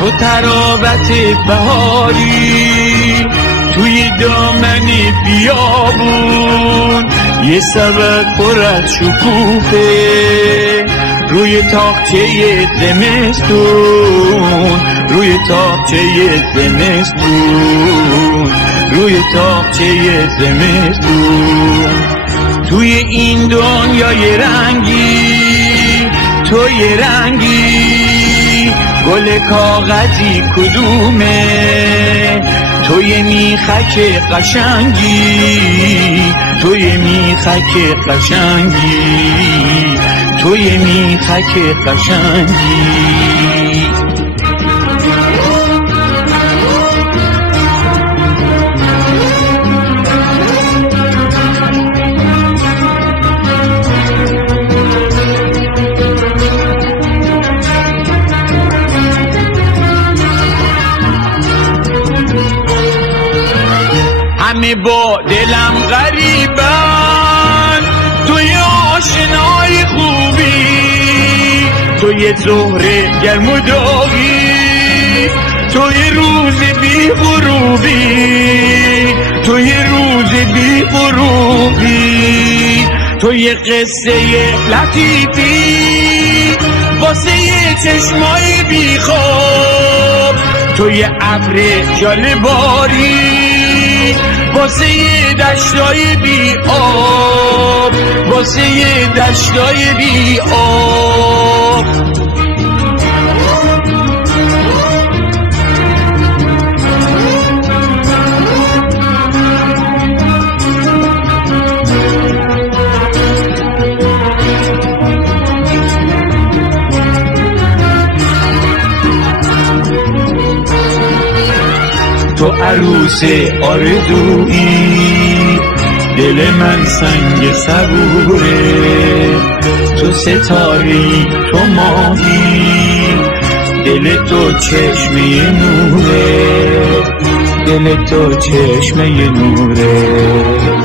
تو تراوت بهاری توی دامن بیابون، یه سبد پر از شکوفه روی تاقچه زمستون، روی تاقچه زمستون، روی تاقچه زمستون. توی این دنیای رنگی تو یه رنگی، گل کاغذی کدومه؟ تو یه میخک قشنگی، تو یه میخک قشنگی، تو یه میخک قشنگی. همه با دلم غریبن، توی آشنای خوبی، توی زهره گرم و داغی، توی روز بی غروبی، توی روز بی غروبی، توی قصه لطیفی واسه چشمای بی خواب، توی ابر جالباری واسه دشتای بی آب، واسه دشتای بی آب. تو عروس آرزویی، دل من سنگ صبوره، تو ستاره‌ای تو ماهی، دل تو چشمه نوره، دل تو چشمه نوره.